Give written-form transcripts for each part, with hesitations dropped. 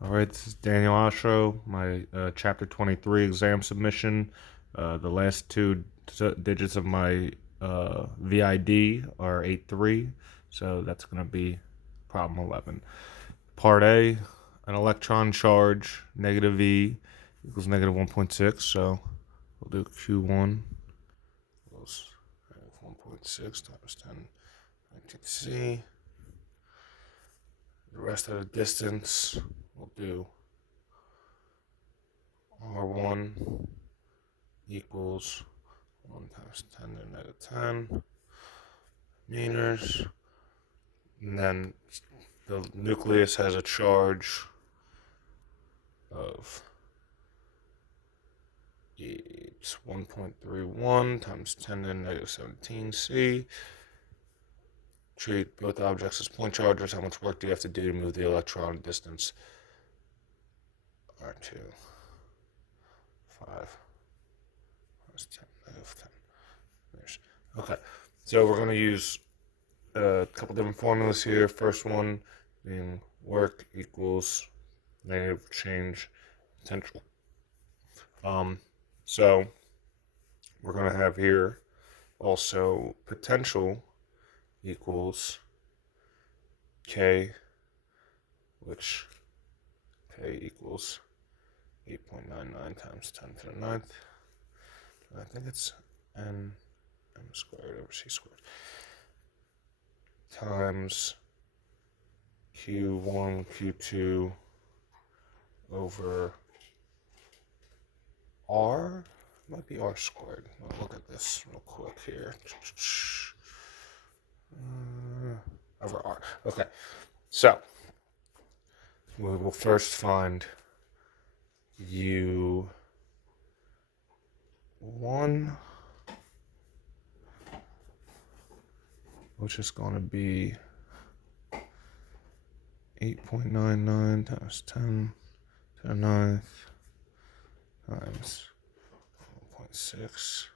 All right, this is Daniel Ostro, my Chapter 23 exam submission. The last two digits of my VID are 83, so that's going to be problem 11. Part A, an electron charge, negative E equals negative 1.6, so we'll do Q1 equals negative 1.6 times 10 19C. The rest of the distance we'll do R1 equals 1 times 10 to the negative 10 meters. And then the nucleus has a charge of it's 1.31 times 10 to the negative 17 C. Treat both objects as point charges. How much work do you have to do to move the electron distance? R2, 5, minus 10, negative 10 meters. Okay, so we're going to use a couple different formulas here. First one being work equals negative change potential. So we're going to have here also potential equals K, which K equals 8.99 times 10 to the ninth. I think it's M squared over C squared times Q1, Q2 over R. Might be R squared. I'll look at this real quick here. Over R. Okay. So we will first find U1, which is going to be 8.99 times 10 to the ninth times 4.6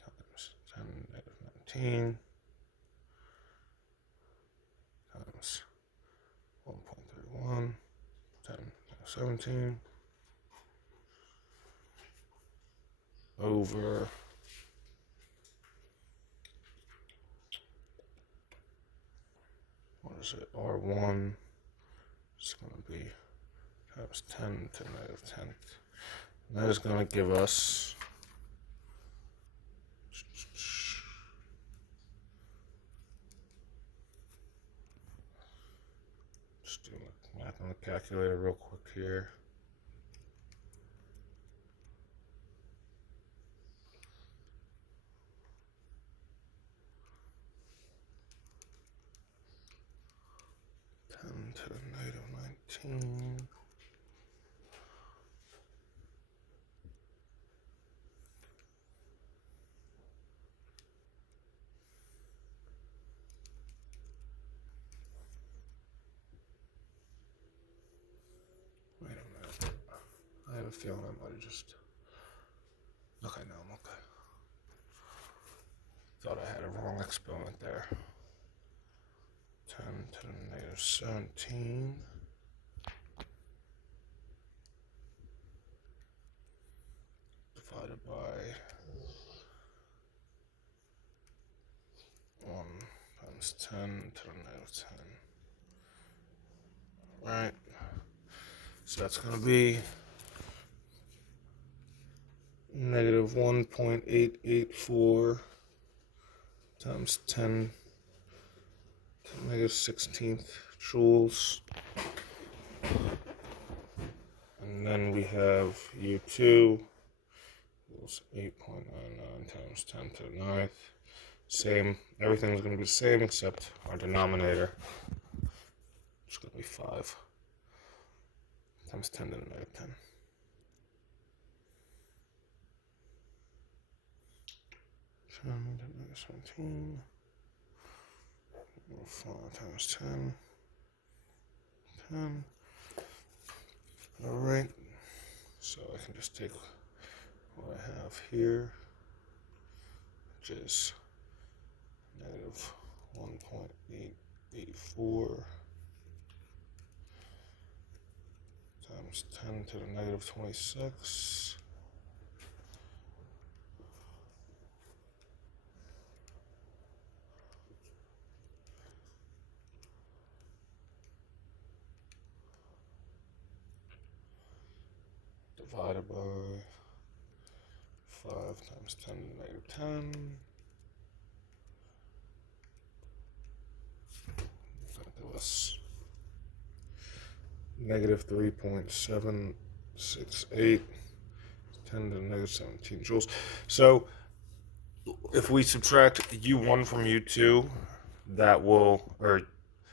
times 10 to the negative 19 times 1.31 10 to the 17 over what is it? R1 is going to be times 10 to the negative 10th. And that is going to give us just do math on the calculator real quick here. To the negative 19 wait a minute, I have a feeling I might have just okay, no, I'm okay. Thought I had a wrong exponent there. 10 to the negative 17 divided by 1 times 10 to the negative 10. Right. So that's going to be negative 1.884 times 10 to the negative 16th joules. And then we have U2 equals 8.99 times 10 to the ninth. Same, everything's going to be the same except our denominator. It's going to be 5 times 10 to the negative 10. 10 to the negative 17. 4 times 10. 10. Alright. So I can just take what I have here, which is negative 1.884 times 10 to the negative 26. Divided by 5 times 10 to the negative 10. That give us negative 3.768, 10 to the negative 17 joules. So if we subtract U1 from U2, that will, or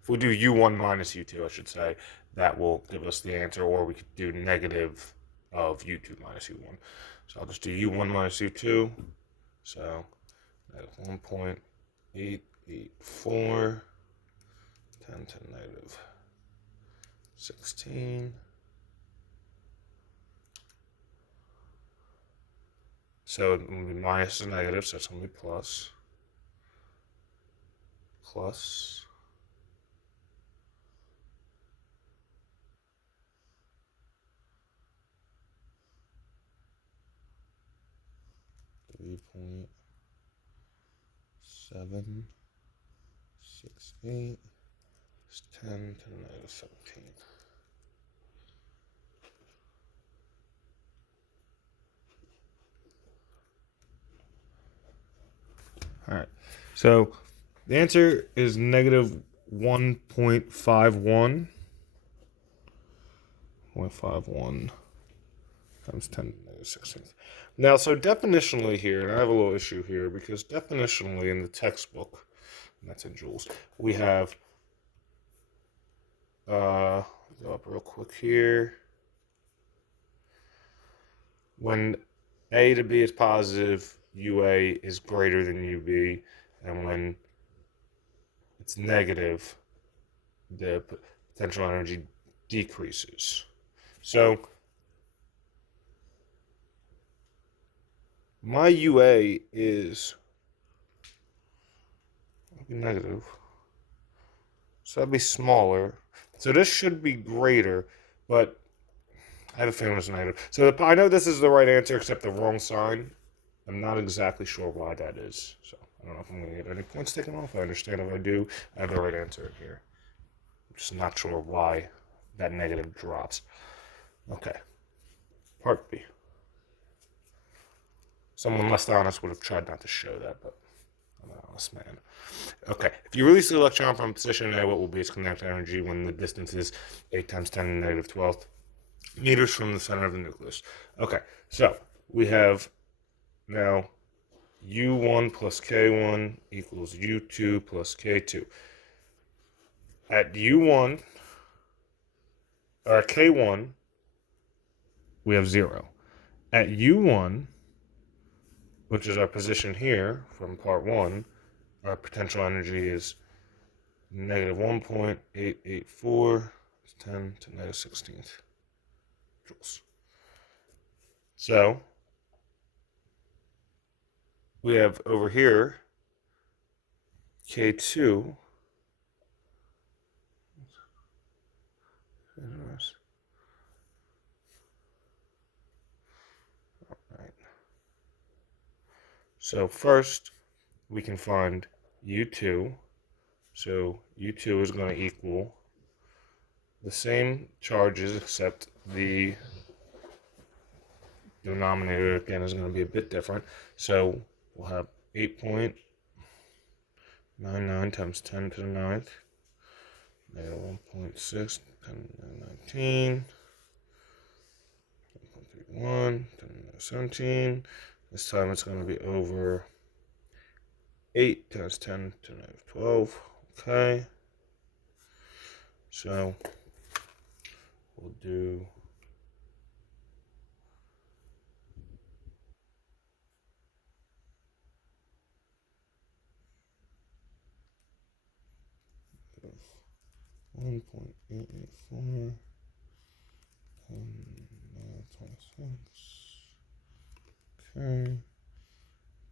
if we do U1 minus U2, I should say, that will give us the answer, or we could do negative of U2 minus U1. So I'll just do U1 minus U2. So that's 1.884, 10 to the negative 16. So it will be minus the negative, so it's going to be plus. Plus. 3.768 is 10 to the negative 17. All right, so the answer is negative 1.51. 0.51 times 10 to the negative 16th. Now, so definitionally here, and I have a little issue here, because definitionally in the textbook, and that's in joules, we have, go up real quick here. When A to B is positive, UA is greater than UB, and when it's negative, the potential energy decreases. So my UA is negative, so that'd be smaller. So this should be greater, but I have a feeling it's negative. So I know this is the right answer, except the wrong sign. I'm not exactly sure why that is. So I don't know if I'm going to get any points taken off. I understand if I do, I have the right answer here. I'm just not sure why that negative drops. Okay. Part B. Someone less honest would have tried not to show that, but I'm an honest man. Okay. If you release the electron from position A, what will be its kinetic energy when the distance is 8 times 10 to the negative 12th meters from the center of the nucleus? Okay. So we have now U1 plus K1 equals U2 plus K2. At U1, or K1, we have 0. At U1, which is our position here from part 1, our potential energy is negative 1.884 10 to the negative 16th joules. So we have over here K2. All right. So first we can find U2. So U2 is going to equal the same charges, except the denominator again is going to be a bit different. So we'll have 8.99 times 10 to the 9th, negative 1.6, 10 to the 19, 1.31, 10 to the 17. This time it's going to be over 8 times 10 to the negative 12. Okay. So we'll do 1.884 and 26. Okay.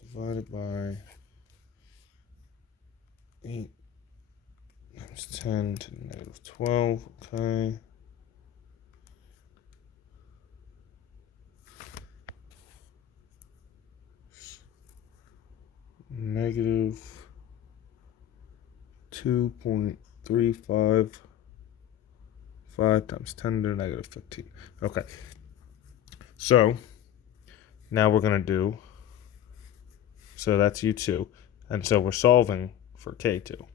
Divided by 8 times 10 to the negative 12. Okay. negative 2.355 times 10 to the negative 15. Okay. So now we're going to do, so that's U2. And so we're solving for K2.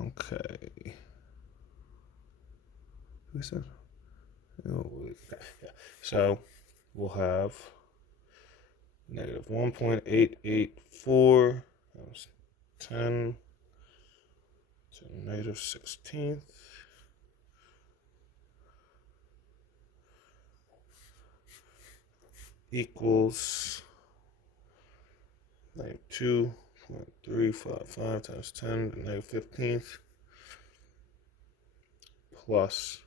Okay. Who said? Oh, yeah. So we'll have negative 1.884 times 10 to the negative 16th equals negative 2.355 times 10 to the negative 15th plus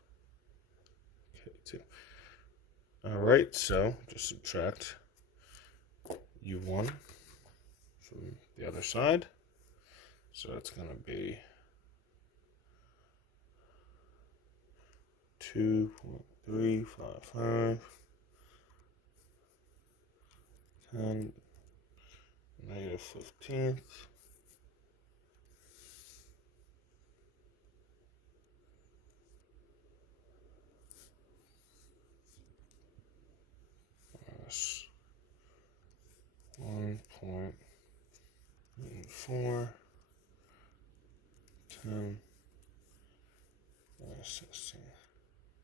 K2. All right, so just subtract U1 from the other side. So it's going to be 2.355 10 negative 15th minus 1.4 10 minus 16.